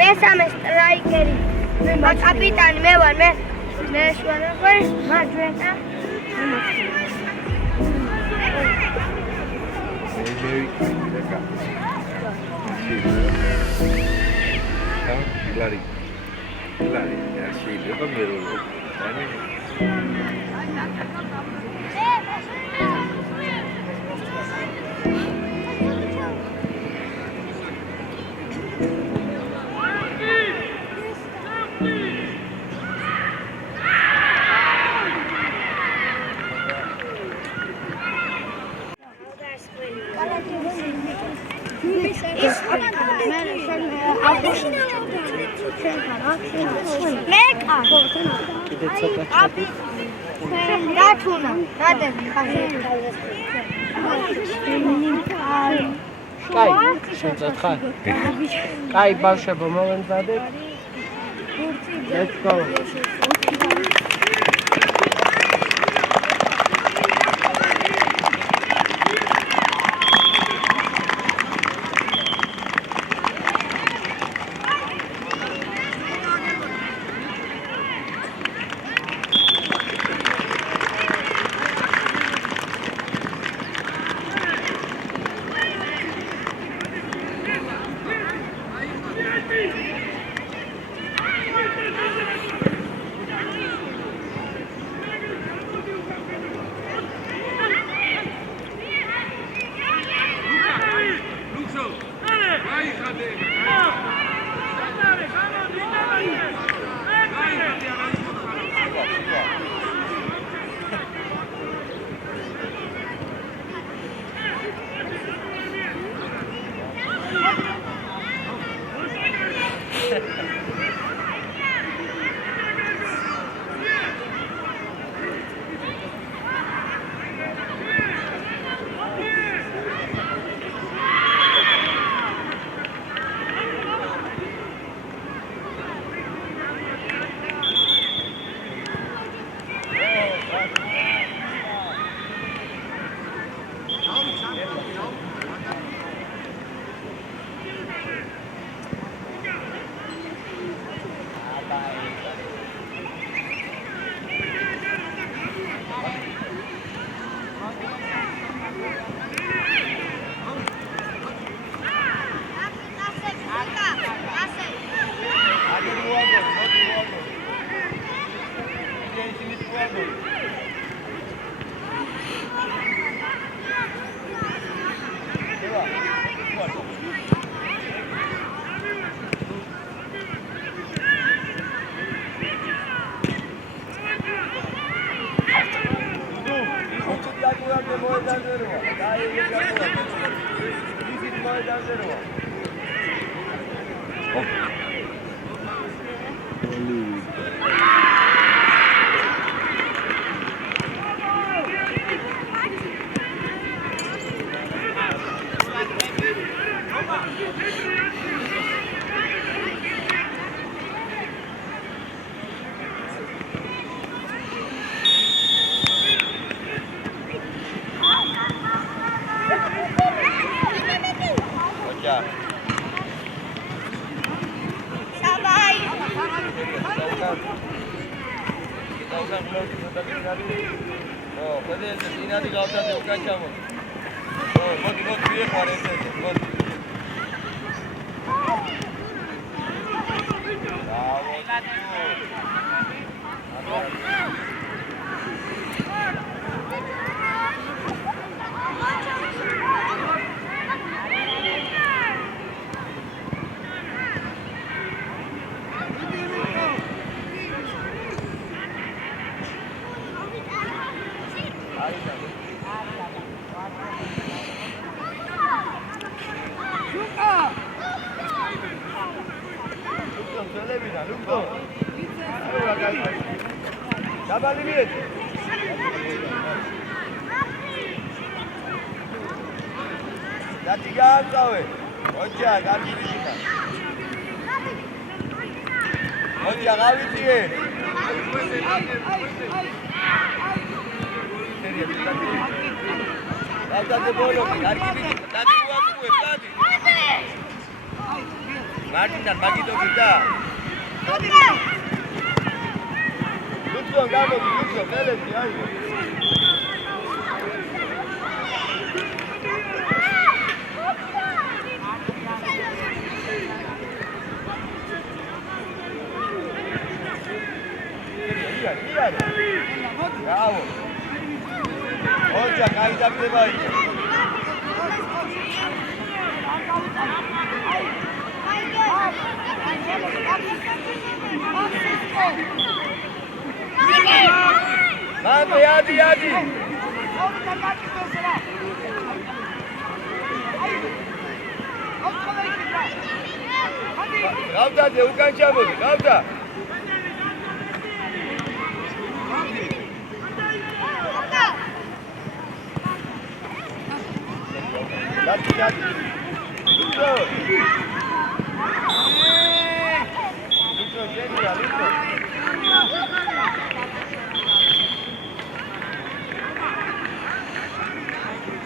მესამე სტრაიკერი მე კაპიტანი მე ვარ მე შუანაგვარი მარჯვენა კაი ბავშვებო მოვემზადეთ. Let's go. დაბალი მიეცი. დათი გაამწავე. ოჯა, კარგი ვიზიტა. ოჯა, გავიწიე. დავდადე ბოლომი, კარგი ვიზიტა. დათი უაკუე, დათი. მარტინთან მაგიდო გიდა. ლუცო, გამოდი, ლუცო, მელეთი, აიღო. Bravo. Hoca kaydak de bay. Mano, yadi. Gavda de ukan çabuk, gavda. Dati. Lucio, genial,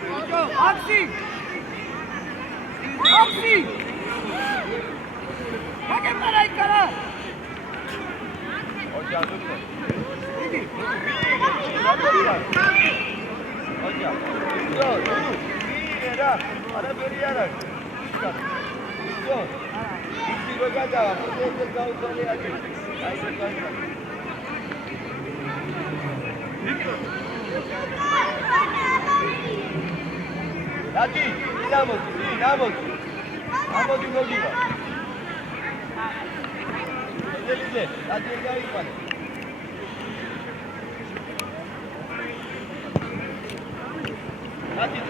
Lucio. Aksi! Pakai parai kara. Hoca, Lucio. Hoca, Lucio. Mira, para pelear. Lucio. İki rogada, potete causale aquí. Ahí se cansa. Dati, dinamos. Vamos de noviva. Delize, dati gari pane. Dati.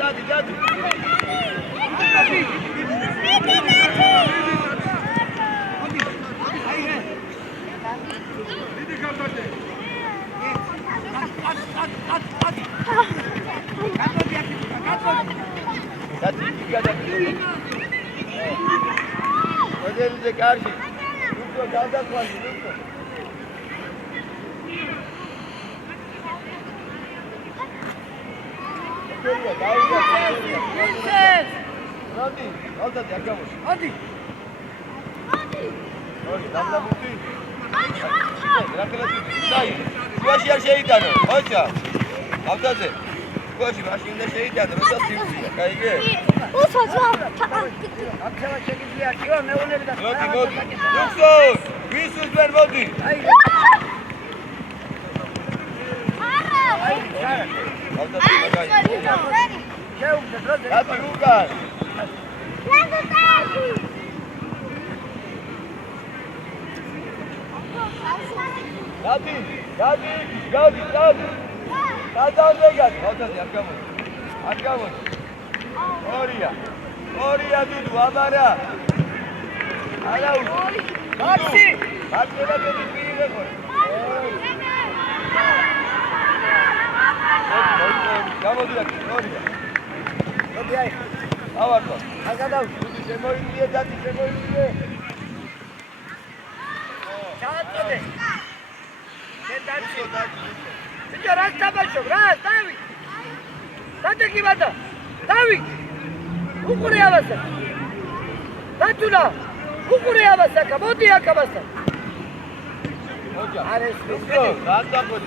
Delize karşı. Lucio, daldak var, Lucio. Princess! Hadi, yakamış. Hadi. Hadi, damla buldu. Bırakın. Dayı. Kuaşı her şeyi tanı. Hoca. Haftaze. Kuaşı başında şeyi tanı. Rıza simsiye. Kaygı. Akşama çekildiği açıyor. Ne olur bir dakika. Modi. Luxor. Bir söz ver Modi. Haftaze. Hadi Lukas. Hadi. Kazandı gel. Hadi yakamış. Oraya Dudu, amara. Ala uç. Aksi! Aksine beni bir yere koy. Yamadı yakın, oraya. Hadi ay. Avarto. Arkadaş. Dudu semoyu diye, dati semoyu diye. Çağat hadi. Sen dati. Şimdi rasta başım. Davi. Dati ki bada. Davi. Ukure avasa. Datuna. Ukure avasa. Kaboti yakabasa. Hoca. Ares. Luxor. Rahatla koy.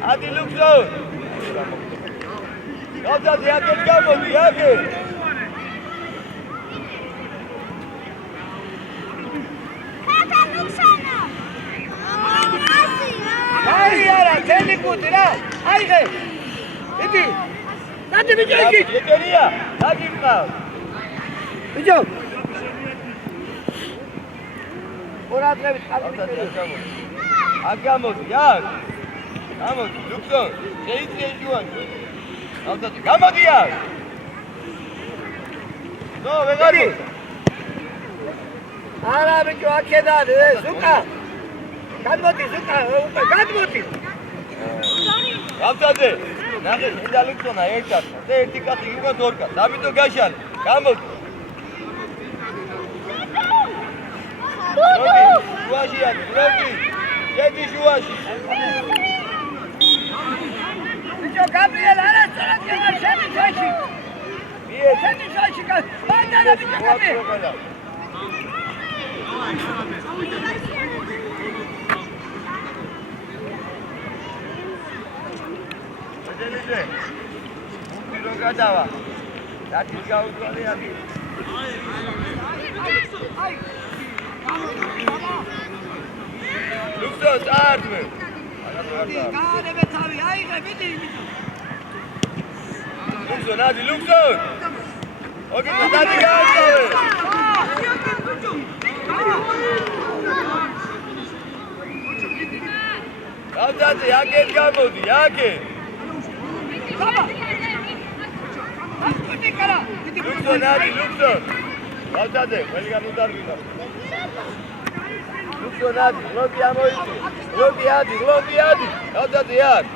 Hadi Luxor. Hadi yakın kalmadı, yakın. Hayır yara, seni kutuna. Hayır. Hadi. Hadi bir gel git. Yeter ya. Hadi kal. Hocam. Orada bir Hagamos, ya. Vamos, Luxor. Şey Juan. Vamos ya. No, venga. არა ბიჭო აქედან ზუკა გადმოდი ზუკა გადმოდი გავწადე ნახე მინდა ლუქსონა ერთად და ერთი კაცი გიყავს ორ კაცს ამიტომ გაშალე გამოდი როდი შუაში არის როდი შედი შუაში ბიჭო გაბრიელ არასწორად გედა შედი შუაში შედი შუაში ბანანა ბიჭო გაბრიელ დედელიძე მუქი რო გადავა დათი გაუძვალე ამი ლუქსო წარდმე გაანებე თავი აიღე მიდი ლუქსო ნადი ლუქსო ოკეი დათი გაუძვალე გავწადე აქეთ გამოდი აქეთ ლუქსო ნადი ლუქსო გავწადე ყველი გამოდარგვიდა ლუქსო ნადი გლობი ამოიწი გლობი ადი გავწადე აქ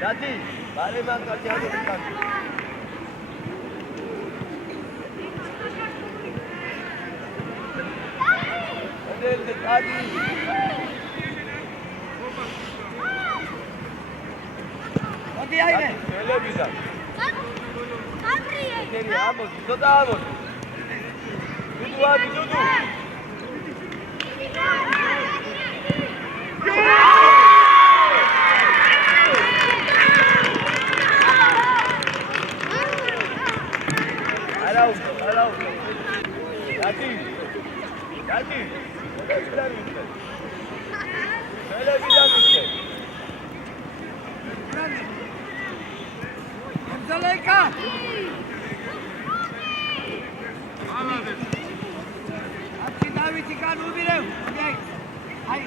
დათი ბალე მან გაჭადე დედელზე კადი მოდი აიღე ელებიზა გაბრიელ ერი ამოდი ცოტა ამოდი დუდუ ადი დუდუ არავ დათი ელებიზა ზალეკა აკი დავითი განუბირევ აი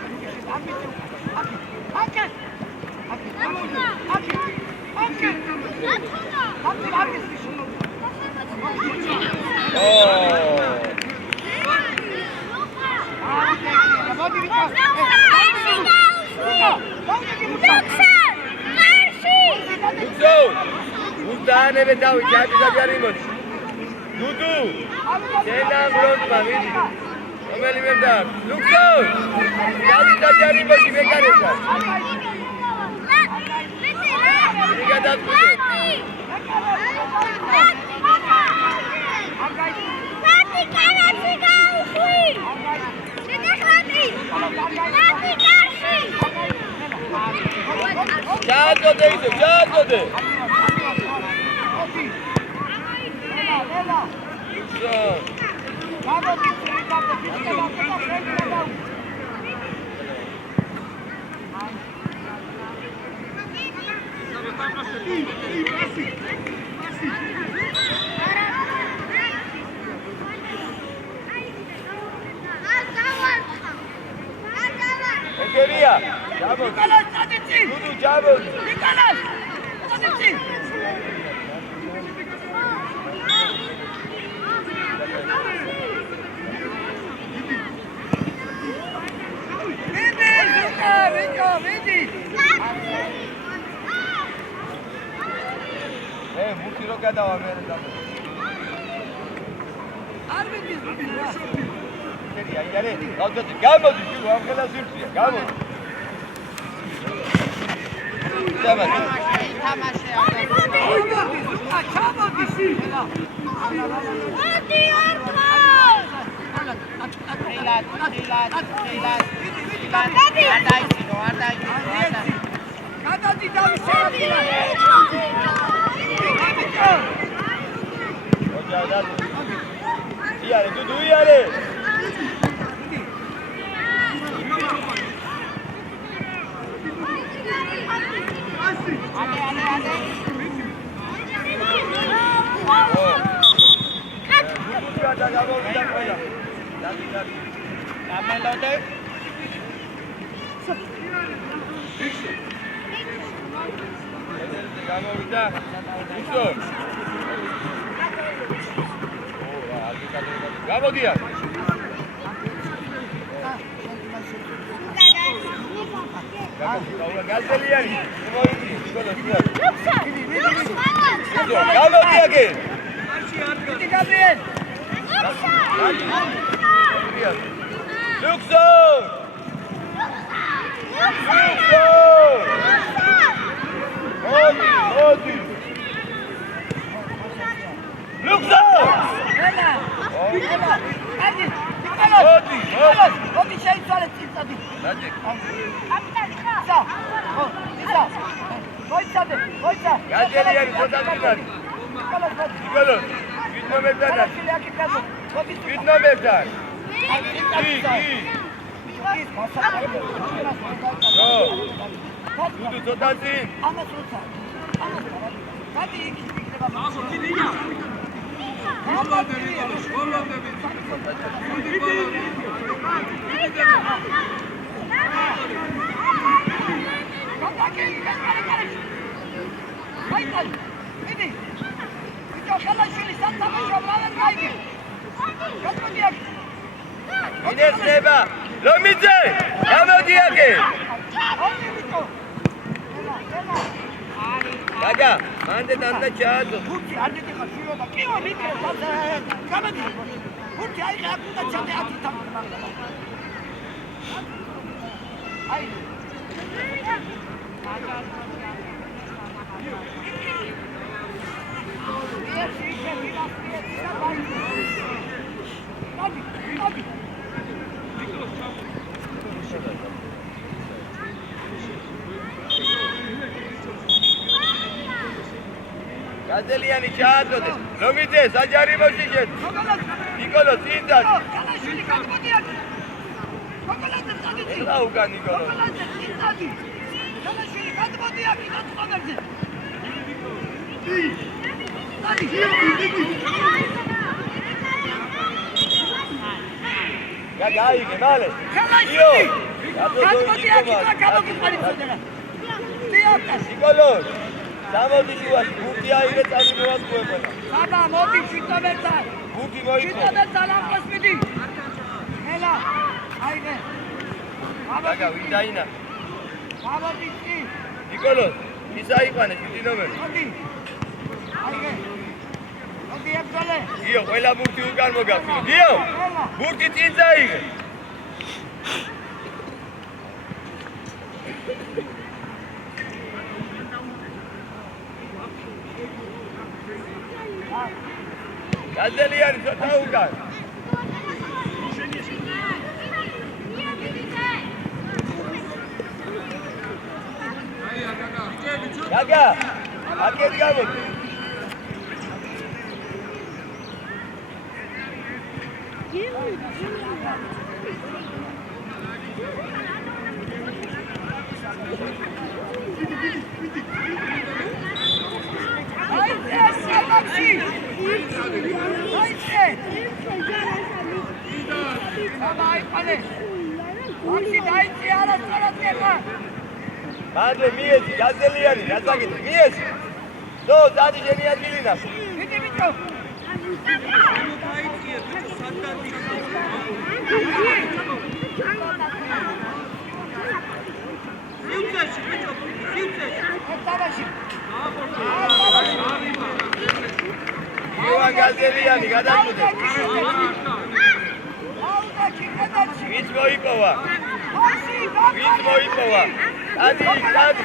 უდანებე დავი ჯაჭაჭარი მოდი დუდუ შენა ბრონტმა მიდი რომელიმე და ლუქსო ჯაჭაჭარი მოდი მეკარეთა მიდი გადაწყვეტე ჩააწოდე ისე ჩააწოდე ეგერია ჯაბო დუდუ ჯაბო ნიკოლას წადიცი მუქი რო გადავა მე და არ მიდის ერი აიარე გავდოდი გამოდი შუ ამხელა სირცია გამოდი ჩაბა თამაში ჩაბოდი სირცია მოდი არქო გადადი დავიშევი იარე დუდუ იარე Come on, გამოვიდა. უსო. გამოდიან. გაზელიანი. მოიდი, გოლო. გამოდიაგე. დიდი გაბრიელ. Luxor! Luxor! Odi! Luxor! ელა. ელა. ადი. Odi! ოდი შეიცვალე ციცადი. Magic. ისა. ისა. მოიცადე, მოიცა. გაზელიანი ცოტა გიგოლო. ვინმომებთან? ვინმომებთან? დუდუ ცოტათი. ამას როცა. გადი იქ იქნება. ინესება ლომიძე გამოდიაგე გაგა მანდე დანდა ჩაადო ბურთი არ დედიხარ შილობა კიო მიკრო გამადი ბურთი აი ხაკუდა ჩადე ათი თამ აი გაზელიანი ჩაადოდე ლომიძე საჯარიმოში შედ ნიკოლო წინდად კალაშვილი გადმოდიაგე კოკოლაძე წადიდი რა უკან ნიკოლო კოკოლაძე წინდადი კალაშვილი გადმოდიაგე დაწყობერზე დადი გაგა აიგე მალე კალაშვილი გადმოდიაგე და გამოგიყვანიწოდერა დიახტა ნიკოლო გამოდი შუაში ბურთი აიღე წამი მოასწუებოდა საბა მოდი შიტომერთან ბურთი მოიქო შიტომერთან ამას მიდი ელა აიღე გაგა ვინ დაინა გამოდი კი ნიკოლო ის აიყვანე შიტი ნომერი მოდი აიღე მოდი ებრძოლე გიო ყველა ბურთი უკან მოგაფრინე გიო ბურთი წინ წაიღე გაზელიანი ცოტა უკან გაგა აკეთ გამოდი მანდე მიეცი გაზელიანი რასაკეთე მიეცი დო დადი შენი ადგილინა მიდი ბიჭო სიუცეში ბიჭო სიუცეში ეთაბაში ივან გაზელიანი გადაგდე აუდა კიდეცი ვინც მოიპოვა ხოსი ვინც მოიპოვა დადი დადი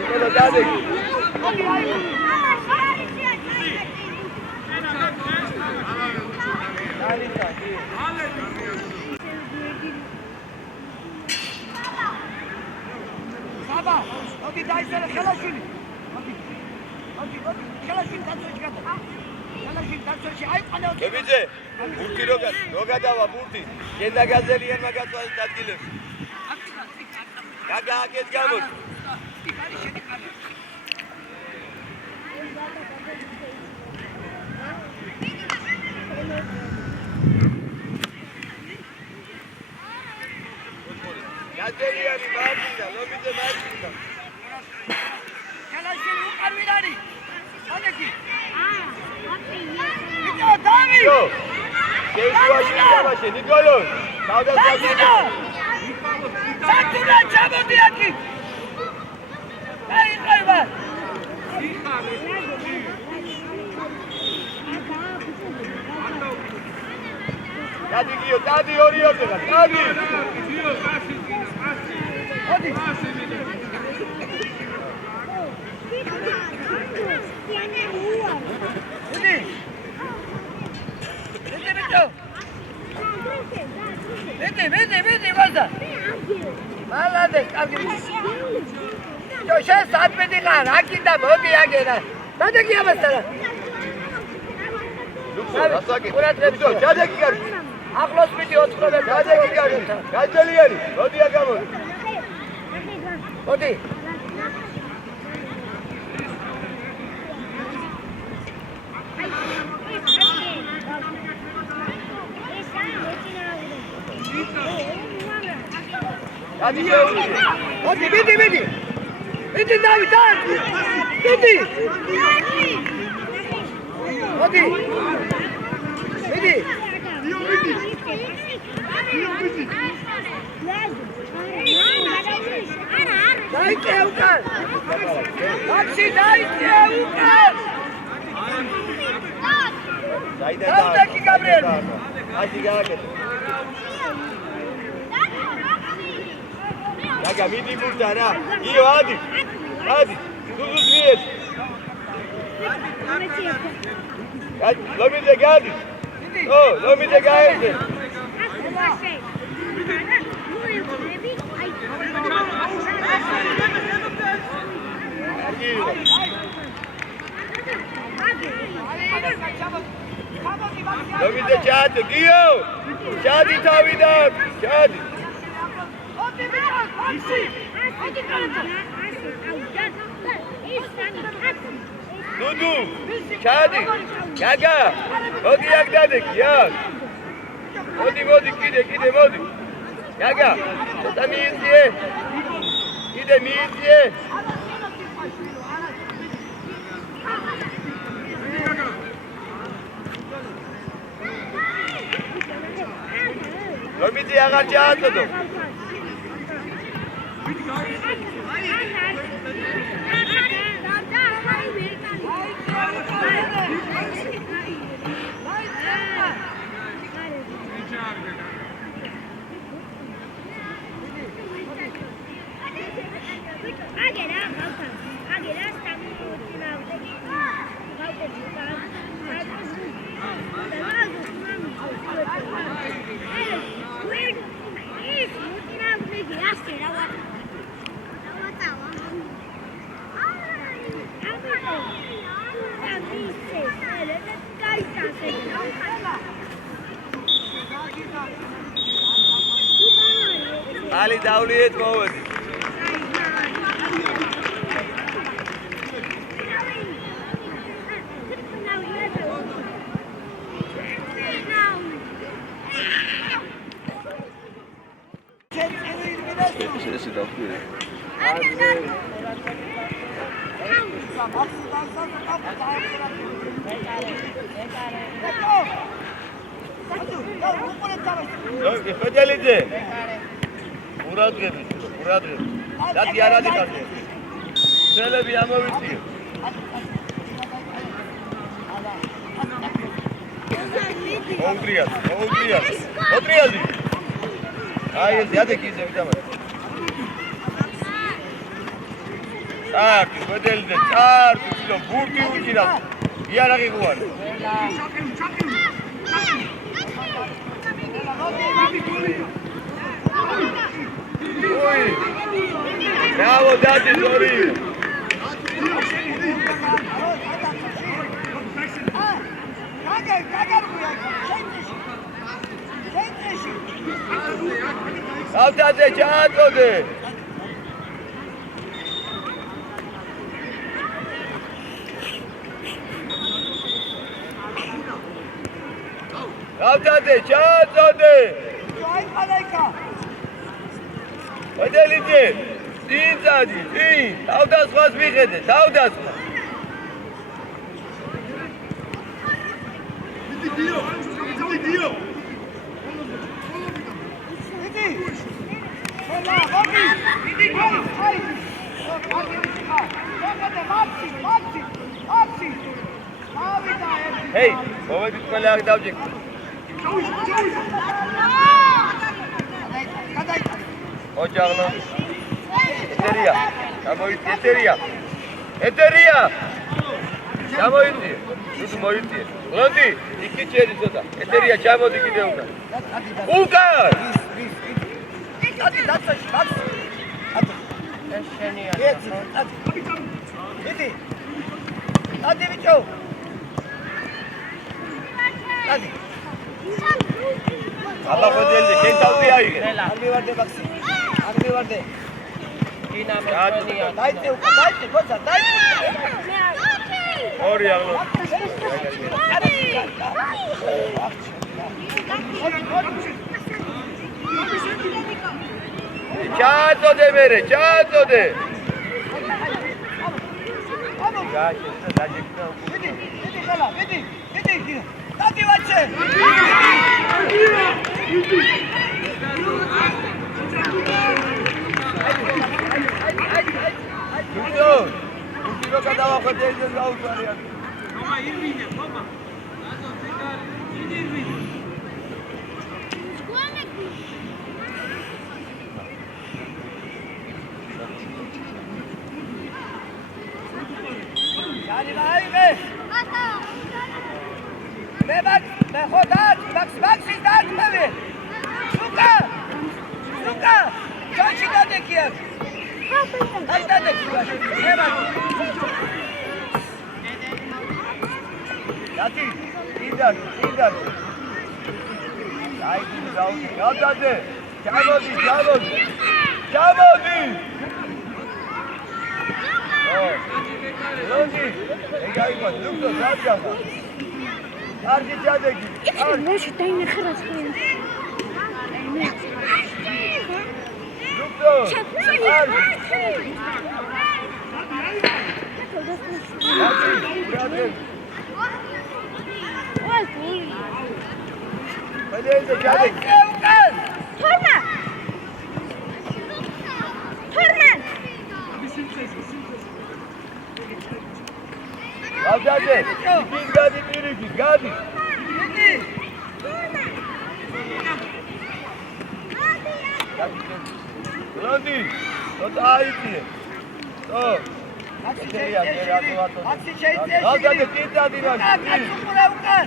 ნიკოლო დადეგი. საბა, მოდი დაიწერე ხელაშვილი. მოდი, ხელაშვილი დაცვაში გადა. ხელაშვილი დაცვაში აიყვანე. გებიძე, ბურთი რო გადავა ბურთი. შენ და გაზელიან მაგაცვალეთ ადგილებში. გაგა აკეთ გამოდი. გაზელიანი მარჯვნიდან, ლობიძე მარჯვნიდან. ხელაშვილი უკან ვინ არის? მოდი. ნიკო, დავი! შეიშვაში დავაშე, ნიკოლო. თავდასხმები. სათულა ჩამოდი აქ. აი ყავა. დადი გიო, დადი ორი ორდეღა, დადი. მოდი. მოდი. ვედი, ვაზა. მალადე, კარგი. შენ საათმეტი ხარ, აქიდა მოდი აგერა. დადეგი ამასთან. ლუქსო, რასაკი? ყურადღებით. დადეგი კარგი. ახლოს მითი 4-ზე დადეგი კარგი. გაზელიანი, მოდი აგამოდი. მოდი. დადი შეუდი. მოდი, მიდი. მიდი დავი, დადი. მიდი. მოდი. მიდი. დაიწე უკან. მაქსი დაიწე უკან. დავდაკი გაბრიელი. ადი გააკეთე. გაგა მიდი გულთან რა. იო ადი. დუდუს მიეც. ლომიძე გადი. ლომიძე გაერდე. ლომიძე ჩადი, გიო. ჩადი თავიდან, ჩადი. დუდუ, ჩადი. გაგა, მოდი აქ დადეგი, აქ. მოდი, კიდე, მოდი. გაგა, ცოტა მიიწიე. კიდე მიიწიე. ლომიძე აღარ ჩააწოდო. Ali davliet mოვედი. ესე დავხვიე. ფედელიძე. ყურადღებით. დადი არ ადიხარდე. წელები ამოვიწიო. მოუდრიალდი. აი ეს დადეგი ისე ვიტამარ. წარდი, მოდელზე, წარდი, თვითო ბურთი უჭირავს. იარაღი გუარი. ой! Браво, дяди, зори! Saltate, ciatote! Saltate, ciatote! Odelice! Din zadi, din! Თავდასხმას მიხედე, თავდასხმა! Hey, მოვედით ყველა აქ დავჯექთ. ოჯაღლო. ეტერია. გამოიწი ეტერია. ეტერია. გამოიწი. თუ მოიწი. ლონდი, იქი ჩერი ცოტა. ეტერია ჩამოდი კიდე უკან. უკან! ატი დაცაში, ბაქს. ატი. ეს შენია. ატი. მიდი. ატი ბიჭო. ატი. აბა ხოდელი, შენ თავი აიღე. ამივარდე ბაქსი. ამივარდე. კინა მეწონია. დაიწე უკან, დაიწე, ბოცა, დაიწე. ორი აღლო. ჩაწოდე მერე, ჩაწოდე. გაჩესა დაჯექდა. მიდი, მიდი ხელა, მიდი, მიდი. დადი ვაჩე. თვითო, თვითო გადავახვედე ეს გაუწვარია. Toma, Irvine, toma. Yari vayme. Me bak, me xodat, bak siz dağıtmavi. Suka. Suka. Kaçıda dekiyor. Kaçta dekiyor. Ne bak. Yati, idar, idar. Ay, gidi davul. Yatade. Çamodi, çamodi. Çamodi. Longi, egay bak, lukto, sadjama. Arki çadeki. Meşhur tane kırat koyun. Lukto. Arki. Yati, bırakın. Öyleyse çadeki. Torna. Torna. Sadece, ikiz gadi, bir ikiz gadi. Londi, o da ayıtı. O. Aksi şey değil. Sadece kim gadi var? Kaçın buraya ukan.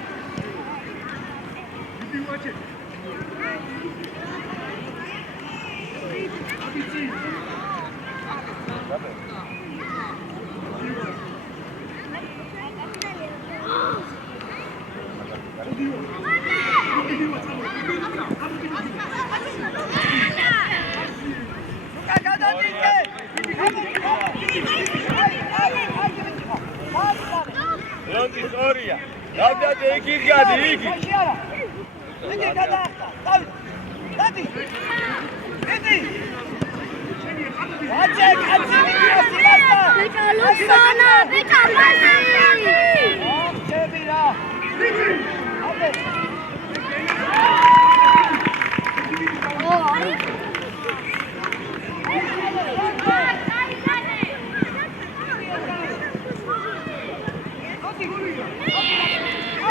Londi, sorry. Sadece ikiz gadi, ikiz. Hadi kadar. Hadi. Hadi. Acek, acek gidiyor Sivas'ta. Bekalım sana, bekalım. Çevir ha. Hadi.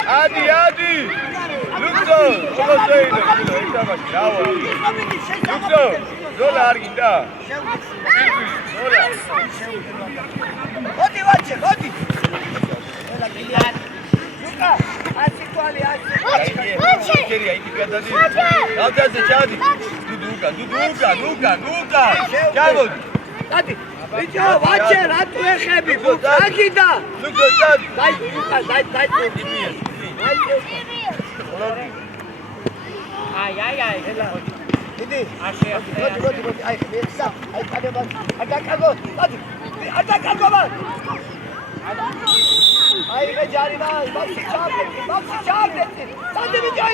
Hadi, hadi. Lukto, como sei. ზოლა არ გინდა? ხოდი ვაჩე, ხოდი. ელა გილიარ. ლუკა, ასი თვალი, ასი. კერია იქ გადადი. დავდაზე ჩადი. ნუკა. ჩამოდი. დადი. ბიჭო, ვაჩე, რატო ეხები? აგიდა. ლუკა, ჩადი. დაი, ლუკა, დაი. აი, ელა. დიდი. აშე, მოდი, აი, მეცა. აი, კადება. აგაკაგო, დადი. აგაკაგო ბა. აი, რეჯარი ბა, ბავში ჩავდე. დადი ბიჭო,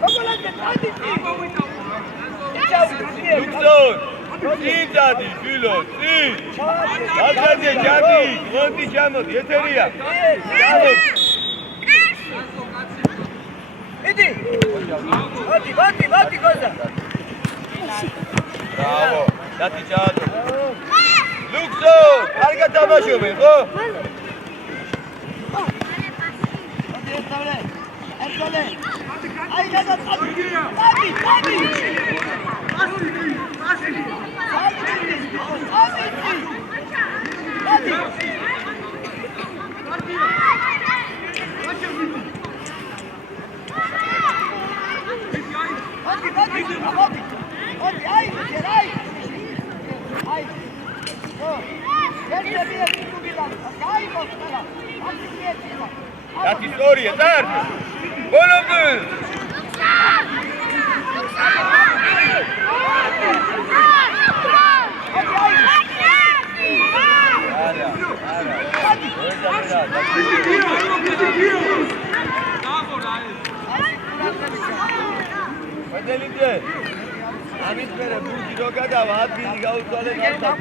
გოგოლანძე, დადი. ლუქსონ. ძიძადი, ფილო, ძი. დავდაზე ჩადი. მოდი ჩამოდი, ეთერია. ჩამოდი. იდი. მოდი, გოზა. ბრავო, დათი ჩაადო. ლუქსონ, კარგად თამაშობე, ხო? ერგოლე. აი, გადაწყვეტ. დადი. Dati storia, tardi! Buono bene! Vedete? Amit mere bugi ro gadava, admini gautale gata.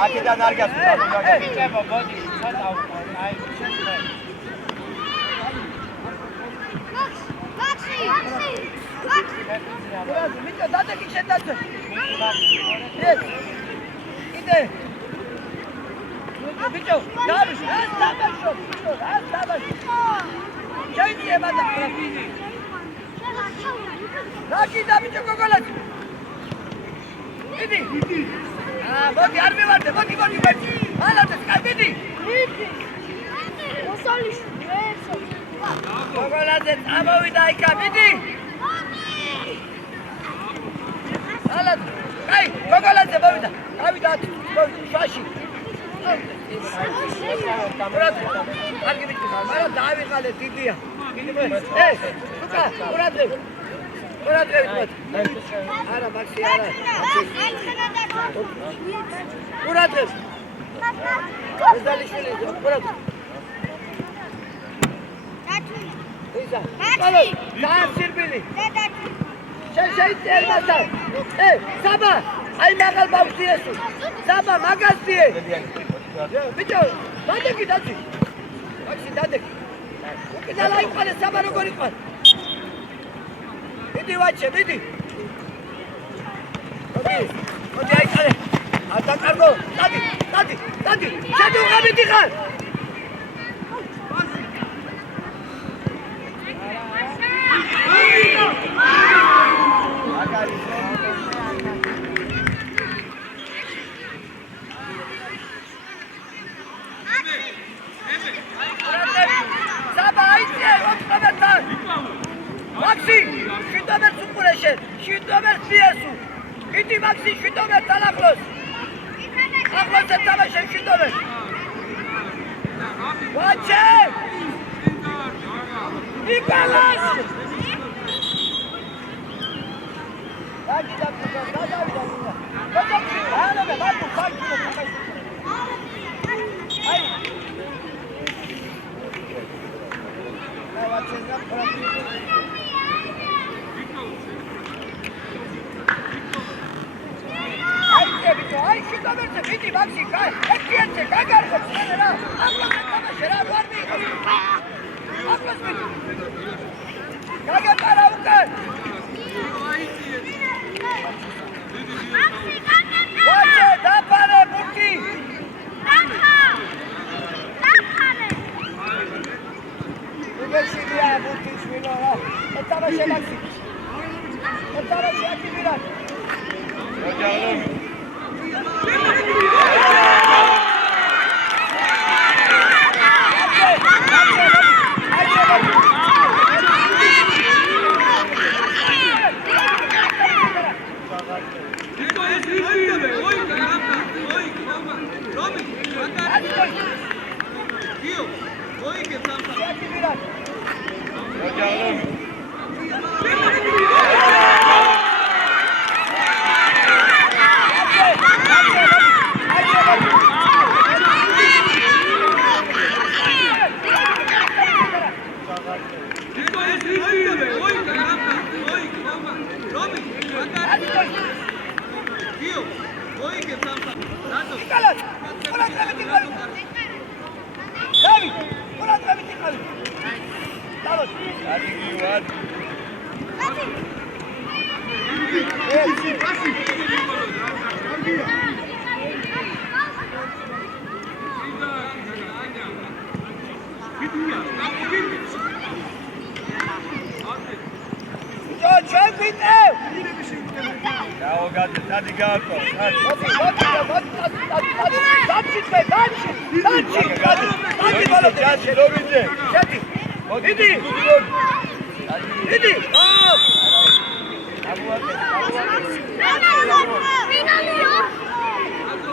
Akıdan argas. შეიძიერ მასთან. საბა, აი მაგალ ბავშვი ესო. საბა, მაგას დიე. ბიჭო, დადეკი დაცი. მაქსი დადეკი. უკიდა ლაიყვანე საბა როგორ იყვან. მიდი ვაჩე, მიდი. მოდი აიწყალე. ატაკარგო, დადი. შედუღაბიდი ხარ. Maxi, შიდომერ სუყურეშენ, შიდომერ სიესუ. იდი Maxi, შიდომერ თალახლოს. ახლოს ეთამაშე შიდომერ. ვაჩე! იკალას! Ai, შიდომერზე მიდი Maxi, ეთიეთზე გაგარხოთ რა. ახლოს ეთამაშე რა, ვარ მიიღო. ახლოს მიდი. გაგატარა უკან. ვაჩე, დაფარე ბურთი. იგეშია ბურთი შვილო რა. ეთამაშე Maxi. ეთამაშე აკიბირა.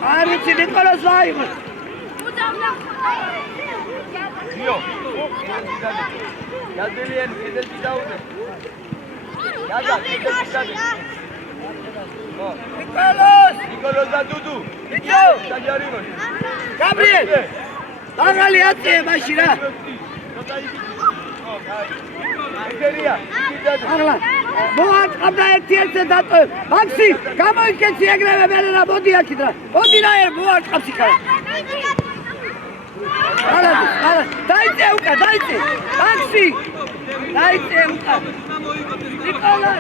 Arıcı Nikolas var mı? Yok. Gel demeyelim, gidelim bir daha olur. Gel, gidelim. Nikolas da Dudu. Gabriel. Ağali atıyor başına. Ağla. Bu akşamda ertiyelse datı. Maxi, kamu ülkesi egreve belirle bodi yakıdra. Bodi nayır bu akşam çıkar. Ağla. Dayısı uka, dayısı. Maxi. Dayısı uka. Nikolas.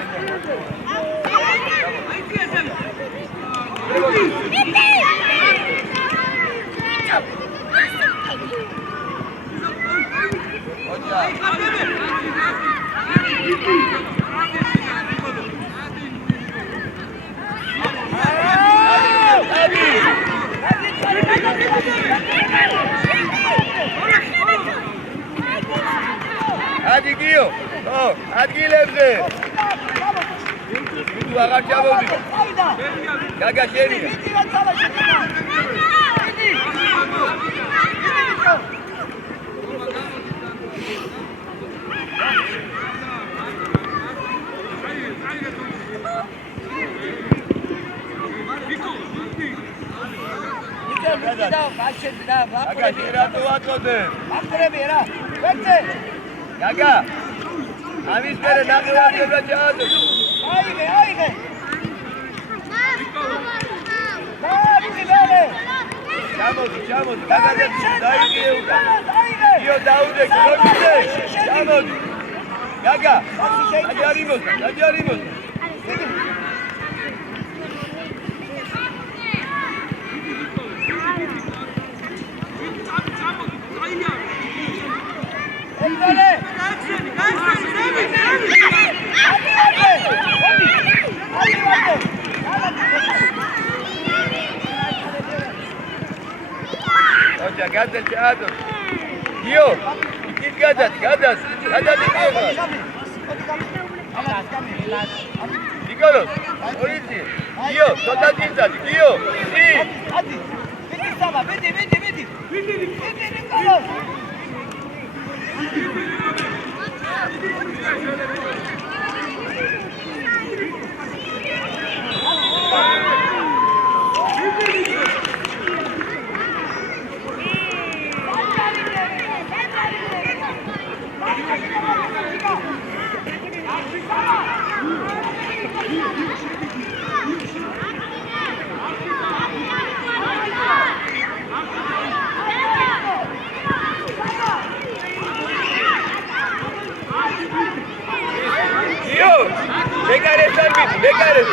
Hadi gidiyor. Oh, hadi gidelim. Bu ağaç yapıldı. Gaga şehri. Gaga şehri atmadı. Gaga. Amis bere nakla yapacağız. Çamodi. Gagadet daigio uka. Io daude Lobite. Çamodi. Gaga. Hadi arayayım. Hoca gadet çağırdım. Io. İki gadet. Gadet diyor. Nicolos. Orisi. Io. Total cinta. Io. Sì. Hadi. Vedi Saba, vedi. Vedi Nicolos. Io. Bekare.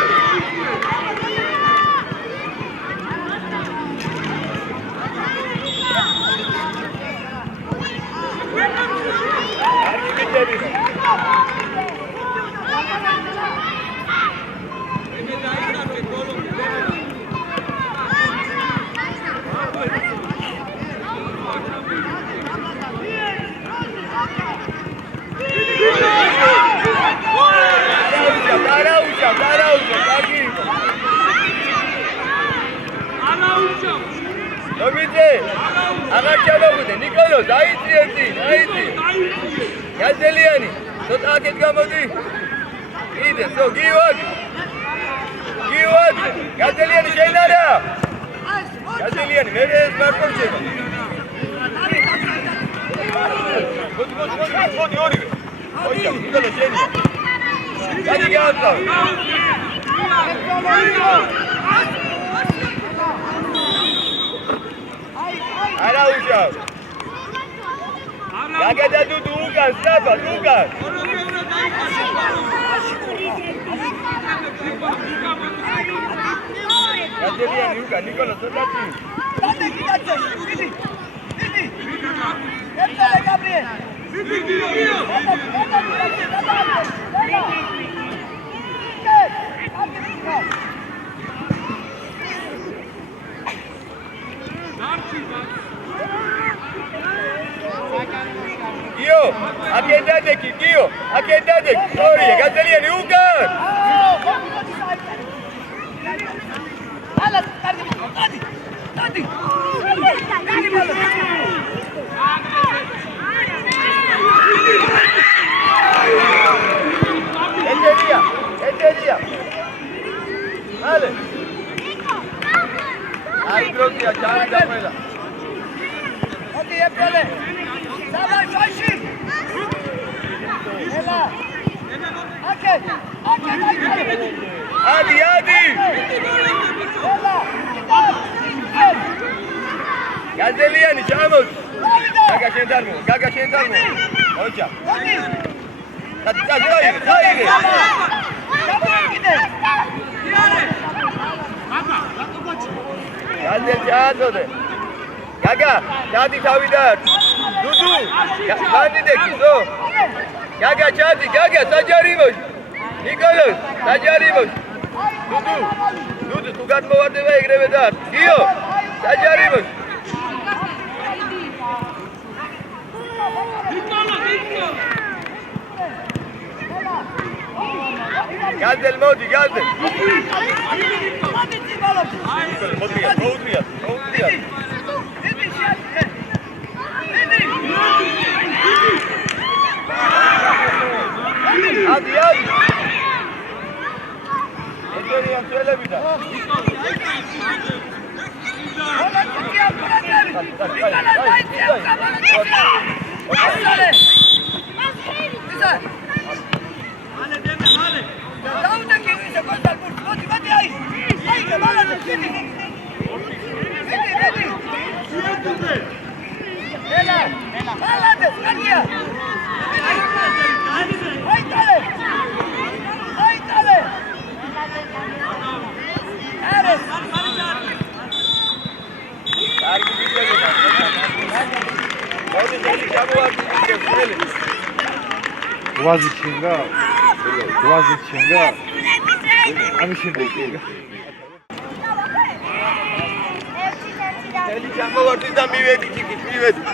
Lobite. Agachalogude. Nicolos. Aiti. Gazeliani. Totaket gamodi. Ide. So Givat. Gazeliani şeylere. Gazeliani. Nereye markoçeva. Hadi oraya. Hocam. Nicolos şeyini. Hadi gel atla. Araújo. Gaga do Dugan, Saba, Dugan. Gabriel, Dugan, Nicolas, Sotati. Vidi. Hepsene Gabriel. Io, acchettate, Gloria, Gazzeliani, Ugan! Hadi. Eteria. Vale. Ahí creo que allá está afuera. Hadi yapalım. Sabah koşun. Ela. Hakem. Hadi. Ela. Gazzeliani, vamos. Gaga sentarmo. Hocam. Hadi hayır. Gazel çağırdı. Gaga, çağırdı tavidar. Dudu, çağırdı de kizo. Gaga çağırdı, sacarıymış. Nicolos, sacarıymış. Dudu, tugat mı vardı ve egrevedar. Dio, sacarıymış. Gazel Modi, Gazel. Oğuzluyat. Hadi. Eteriyan söyle bir daha. Güzel. Davut'a gelirse gözler vurdu. Hadi. Haydi, bağladık. Hadi. Έλα. Πάλατε, σκαλιά. Άιταλε. Άιταλε. Άρες. კარგი ვიდეო. მოდი ძელი ჩამოვარდნით ძელი. გვაზი ჩინგა. გვაზი ჩინგა. ამის შემდეგ კი. ძელი ჩამოვარდნით და მივედით იქით, მივედით.